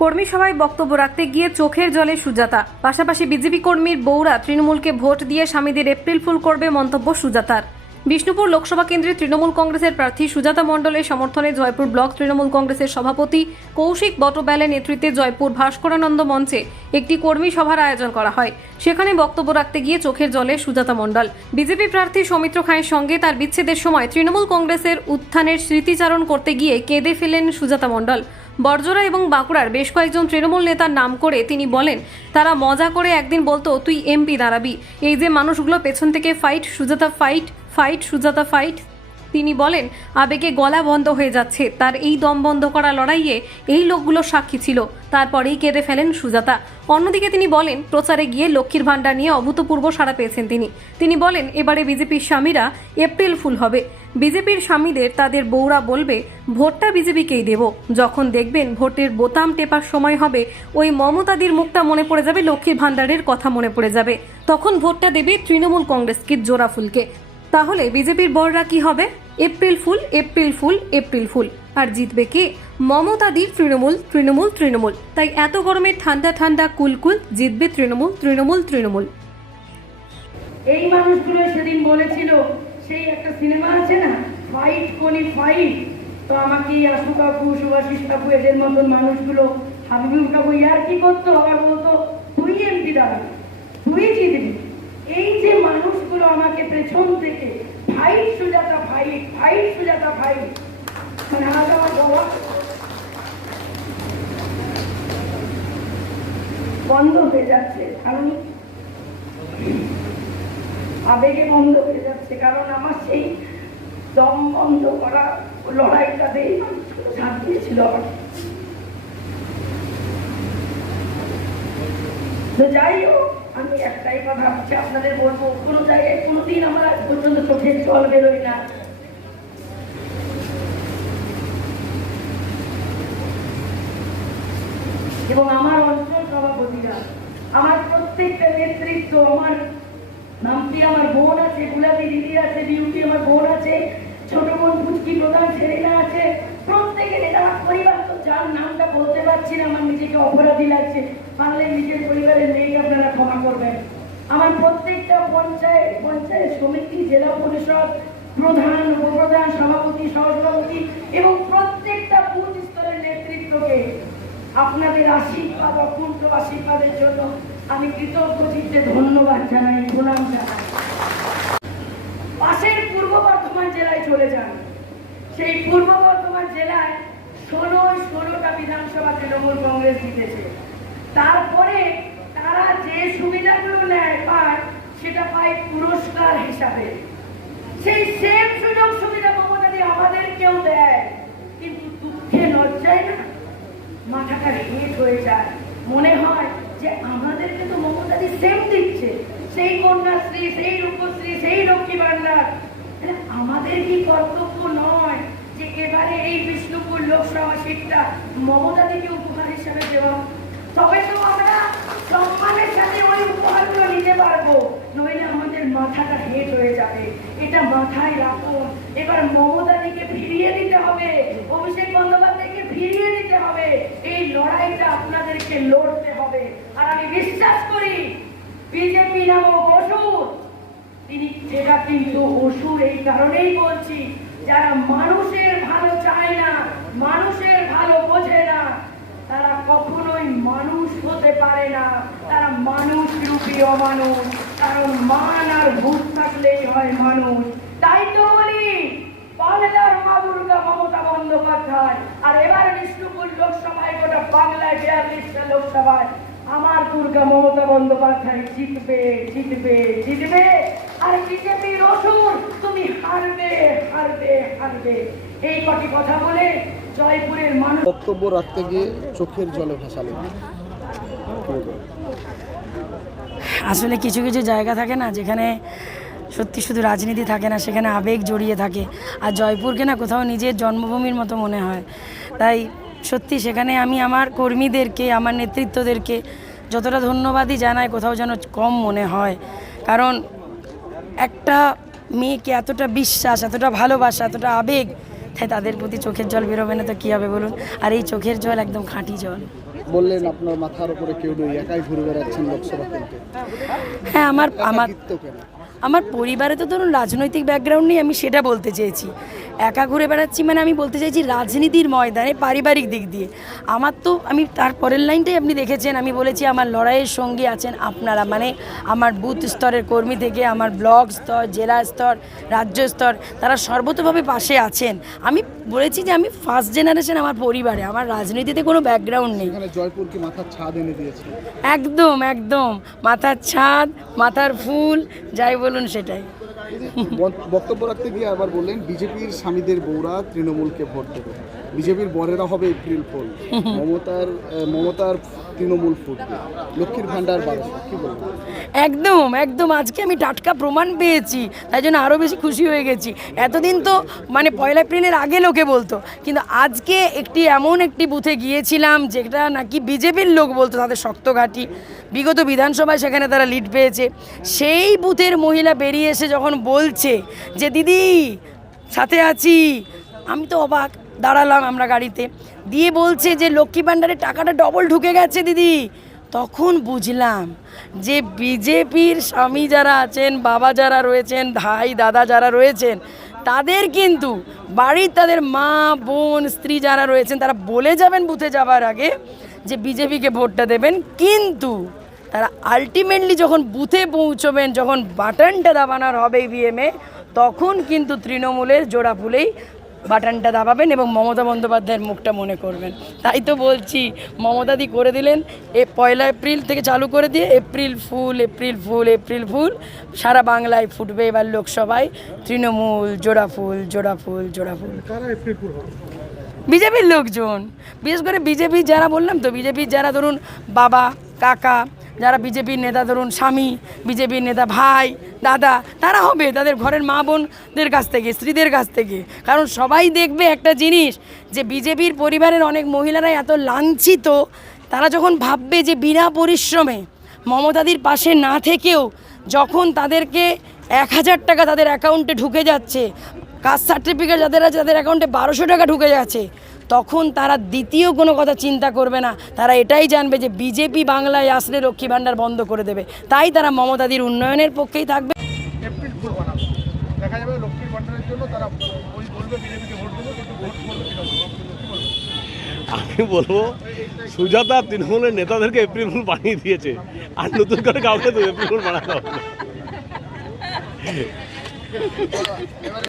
কর্মী সভায় বক্তব্য রাখতে গিয়ে চোখের জলে সুজাতা। পাশাপাশি বিজেপি কর্মীর বউরা তৃণমূলকে ভোট দিয়ে স্বামীদের এপ্রিল ফুল করবে মন্তব্য সুজাতার। বিষ্ণুপুর লোকসভা কেন্দ্রে তৃণমূল কংগ্রেসের প্রার্থী সুজাতা মণ্ডলের সমর্থনে জয়পুর ব্লক তৃণমূল কংগ্রেসের সভাপতি কৌশিক বটব্যালের নেতৃত্বে জয়পুর ভাস্করানন্দ মঞ্চে একটি কর্মী সভার আয়োজন করা হয়। সেখানে বক্তব্য রাখতে গিয়ে চোখের জলে সুজাতা মণ্ডল। বিজেপি প্রার্থী সৌমিত্র খাঁয়ের সঙ্গে তার বিচ্ছেদের সময় তৃণমূল কংগ্রেসের উত্থানের স্মৃতিচারণ করতে গিয়ে কেঁদে ফেলেন সুজাতা মণ্ডল। বড়জোড়া এবং বাঁকুড়ার বেশ কয়েকজন তৃণমূল নেতার নাম করে তিনি বলেন, তারা মজা করে একদিন বলতো তুই এমপি দাঁড়াবি। এই যে মানুষগুলো পেছন থেকে fight Sujata fight, fight Sujata fight. তিনি বলেন আবেগে গলা বন্ধ হয়ে যাচ্ছে। তার এই দম বন্ধ করা লড়াইয়ে এই লোকগুলো সাক্ষী ছিল। তারপরেই কেঁদে ফেলেন সুজাতা। অন্যদিকে তিনি বলেন প্রচারে গিয়ে লক্ষ্মীর ভাণ্ডার নিয়ে অভূতপূর্ব সাড়া পেয়েছেন তিনি বলেন এবারে বিজেপির স্বামীরা এপ্রিল ফুল হবে। বিজেপির স্বামীদের তাদের বউরা বলবে ভোটটা বিজেপিকেই দেব। যখন দেখবেন ভোটের বোতাম টেপার সময় হবে, ওই মমতাদির মুখটা মনে পড়ে যাবে, লক্ষ্মীর ভাণ্ডারের কথা মনে পড়ে যাবে। তখন ভোটটা দেবে তৃণমূল কংগ্রেসকে জোড়া ফুলকে। তাহলে বিজেপির বড়রা কি হবে? April fool, April fool, April fool. আর জিতবে কে? মমতাদি তৃণমূল, তৃণমূল, তৃণমূল। তাই এত গরমে ঠান্ডা ঠান্ডা কুলকুল, জিতবে তৃণমূল, তৃণমূল, তৃণমূল। এই মানুষগুলো সেদিন বলেছিল, সেই একটা সিনেমা আছে না, ফাইট কোনি ফাইট। তো আমাকে আশু কাকু, সুভাষিস কাকু, এদের মতন মানুষগুলো হাবিবুল কাকু ইয়ার কি করতো, আবার বলতো তুই এমপি দাঁড়াবি, তুই জিতবি। এই যে মানুষগুলো আমাকে পেছন থেকে fight Sujata fight, fight Sujata fight, মানে আমার বাবা বন্ধ হয়ে যাচ্ছে, কারণ আবেগে বন্ধ হয়ে যাচ্ছে। কারণ আমার সেই দম বন্ধ করা লড়াইটাতে সাথ দিয়েছিল আমার। তো যাই হোক, আমি একটাই কথা হচ্ছে আপনাদের বলবো, কোনো জায়গায় কোনোদিন আমার আজ পর্যন্ত চোখের জল বেরোয় না। এবং আমার অঞ্চল সভাপতিরা, আমার প্রত্যেকটা নেতৃত্ব, আমার নামটি, আমার বোন আছে, গুলাবি দিদি আছে, বিউটি আমার বোন আছে, ছোট বোন পুচকি প্রধান সেরেনা আছে, প্রত্যেকে নেতা পরিবার, তো যার নামটা বলতে পারছি না, আমার নিজেকে অপরাধী লাগছে। পারলে নিজের পরিবারের মেয়েকে আপনারা ক্ষমা করবেন। আমার প্রত্যেকটা পঞ্চায়েত সমিতি, জেলা পরিষদ প্রধান, উপপ্রধান, সভাপতি, সহসভাপতি এবং প্রত্যেকটা বুথ স্তরের নেতৃত্বকে আপনাদের আশীর্বাদ, অকুণ্ঠ আশীর্বাদের জন্য আমি কৃতজ্ঞ চিত্তে ধন্যবাদ জানাই, প্রণাম জানাই। পাশের পূর্ব বর্ধমান জেলায় চলে যান। সেই পূর্ব বর্ধমান জেলায় 16টা বিধানসভা তৃণমূল কংগ্রেস জিতেছে। তারপরে তারা যে সুবিধাগুলো পায় সেটা পায় পুরস্কার হিসাবে। সেই সেম সুযোগ সুবিধা মমতাদি আমাদেরকেও দেয়, কিন্তু দুঃখে লজ্জায় না মাথাটা হেট হয়ে যায়। মনে হয় যে আমাদেরকে তো মমতাদি সেম দিচ্ছে, সেই কন্যাশ্রী, সেই রূপশ্রী, সেই লক্ষ্মী ভাণ্ডার। আমাদের কি কর্তব্য নয় যে এবারে এই বিষ্ণুপুর লোকসভা সিটটা মমতাদিকে উপহার হিসাবে দেওয়া? তবে তো আমরা সম্মানের সাথে ওই উপহারগুলো নিতে পারবো, নইলে আমাদের মাথাটা হেট হয়ে যাবে। এটা মাথায় রাখুন। এবার মমতাদিকে ফিরিয়ে দিতে হবে, অভিষেক বন্দ্যোপাধ্যায়কে ফিরিয়ে দিতে হবে। এই লড়াইটা আপনাদেরকে লড়তে হবে। আর আমি বিশ্বাস করি বিজেপি নামক অসুর, তিনি সেটা কিন্তু অসুর এই কারণেই বলছি, যারা মানুষের ভালো চায় না, মানুষের ভালো বোঝে না, তারা কখনোই মানুষ হতে পারে না। তারা মানুষ রূপী অমানুষ। কারণ মান আর ভূত থাকলেই হয় মানুষ। তাই তো বলি বাংলার মা দুর্গা মমতা বন্দ্যোপাধ্যায়, আর এবার বিষ্ণুপুর লোকসভায়, গোটা বাংলায় 42টা লোকসভায় আমার দুর্গা মমতা বন্দ্যোপাধ্যায় জিতবে, জিতবে, জিতবে। আর বিজেপির অসুর তুমি হারবে, হারবে, হারবে। এই কটি কথা বলে জয়পুরের মানুষ বক্তব্য রাখতে গিয়ে চোখের জলে ভাসালেন। আসলে কিছু কিছু জায়গা থাকে না যেখানে সত্যি শুধু রাজনীতি থাকে না, সেখানে আবেগ জড়িয়ে থাকে। আর জয়পুরকে না কোথাও নিজের জন্মভূমির মতো মনে হয়। তাই সত্যি সেখানে আমি আমার কর্মীদেরকে, আমার নেতৃত্বদেরকে যতটা ধন্যবাদই জানাই, কোথাও যেন কম মনে হয়। কারণ একটা মেয়েকে এতটা বিশ্বাস, এতটা ভালোবাসা, এতটা আবেগ তাই তাদের প্রতি চোখের জল বেরোবে না তো কী হবে বলুন। আর এই চোখের জল একদম খাঁটি জল। বললেন আপনার মাথার উপরে কেউ নেই, একাই ঘুরে বেড়াচ্ছেন লোকসভা কেন্দ্রে। হ্যাঁ, আমার একাকিত্ব কেন? আমার পরিবারে তো ধরুন রাজনৈতিক ব্যাকগ্রাউন্ড নেই, আমি সেটা বলতে চেয়েছি। একা ঘুরে বেড়াচ্ছি মানে আমি বলতে চাইছি রাজনীতির ময়দানে পারিবারিক দিক দিয়ে আমার তো, আমি তার পরের লাইনটাই আপনি দেখেছেন, আমি বলেছি আমার লড়াইয়ের সঙ্গী আছেন আপনারা, মানে আমার বুথ স্তরের কর্মী থেকে আমার ব্লক স্তর, জেলা স্তর, রাজ্য স্তর, তারা সর্বতোভাবে পাশে আছেন। আমি বলেছি যে আমি ফার্স্ট জেনারেশন আমার পরিবারে, আমার রাজনীতিতে কোনো ব্যাকগ্রাউন্ড নেই। এখানে জয়পুরকে মাথার ছাদ এনে দিয়েছে। একদম একদম, মাথার ছাদ, মাথার ফুল, যাই বলুন সেটাই। বক্তব্য রাখতে গিয়ে আবার বললেন বিজেপির স্বামীদের বউরা তৃণমূলকে ভোট দেবে, বিজেপির বরেরা হবে এপ্রিল ফুল, মমতার তৃণমূল ফুটবে, লক্ষ্মীর ভান্ডার বাড়বে, কি বলবো? একদম একদম, আজকে আমি টাটকা প্রমাণ পেয়েছি, তাই জন্য আরও বেশি খুশি হয়ে গেছি। এতদিন তো মানে 1 এপ্রিলের আগে লোকে বলতো, কিন্তু আজকে এমন একটি বুথে গিয়েছিলাম যেটা নাকি বিজেপির লোক বলতো তাদের শক্ত ঘাঁটি, বিগত বিধানসভায় সেখানে তারা লিড পেয়েছে। সেই বুথের মহিলা বেরিয়ে এসে যখন বলছে যে দিদি সাথে আছি, আমি তো অবাক। দাঁড়ালাম আমরা গাড়িতে, দিয়ে বলছে যে লক্ষ্মী ভাণ্ডারের টাকাটা ডবল ঢুকে গেছে দিদি। তখন বুঝলাম যে বিজেপির স্বামী যারা আছেন, বাবা যারা রয়েছেন, ভাই দাদা যারা রয়েছেন, তাদের কিন্তু বাড়ির তাদের মা বোন স্ত্রী যারা রয়েছেন তারা বলে যাবেন বুথে যাবার আগে যে বিজেপিকে ভোটটা দেবেন, কিন্তু তারা আলটিমেটলি যখন বুথে পৌঁছবেন, যখন বাটনটা দাবানোর হবে ইভিএমে, তখন কিন্তু তৃণমূলের জোড়া ফুলেই বাটনটা দাবাবেন এবং মমতা বন্দ্যোপাধ্যায়ের মুখটা মনে করবেন। তাই তো বলছি, মমতাদি করে দিলেন 1 এপ্রিল থেকে চালু করে দিয়ে April fool, April fool, April fool, সারা বাংলায় ফুটবে এবার লোকসভায় তৃণমূল জোড়া ফুল, জোড়া ফুল, জোড়া ফুল। বিজেপির লোকজন, বিশেষ করে বিজেপি যারা, বললাম তো বিজেপির যারা ধরুন বাবা কাকা, যারা বিজেপির নেতা ধরুন স্বামী, বিজেপির নেতা ভাই দাদা, তারা হবে তাদের ঘরের মা বোনদের কাছ থেকে, স্ত্রীদের কাছ থেকে। কারণ সবাই দেখবে একটা জিনিস, যে বিজেপির পরিবারের অনেক মহিলারাই এত লাঞ্ছিত, তারা যখন ভাববে যে বিনা পরিশ্রমে মমতাদির পাশে না থেকেও যখন তাদেরকে 1000 টাকা তাদের অ্যাকাউন্টে ঢুকে যাচ্ছে, কাস্ট সার্টিফিকেট যাদের অ্যাকাউন্টে 1200 টাকা ঢুকে যাচ্ছে, তখন তারা দ্বিতীয় কোনো কথা চিন্তা করবে না। তারা এটাই জানবে যে বিজেপি বাংলায় আসলে লক্ষ্মী ভাণ্ডার বন্ধ করে দেবে। তাই তারা মমতাদির উন্নয়নের পক্ষেই থাকবে। এপ্রিল ফুল বানাবে, দেখা যাবে লক্ষ্মীর ভান্ডারের জন্য তারা ওই বলবে বিজেপিকে ভোট দেবো, কিন্তু ভোট করবে। আমি বলবো সুজাতা তৃণমূলের নেতাদেরকে এপ্রিল ফুল বানিয়ে দিয়েছে, আর নতুন করে কাউকে তো এপ্রিল ফুল বানাতে হবে।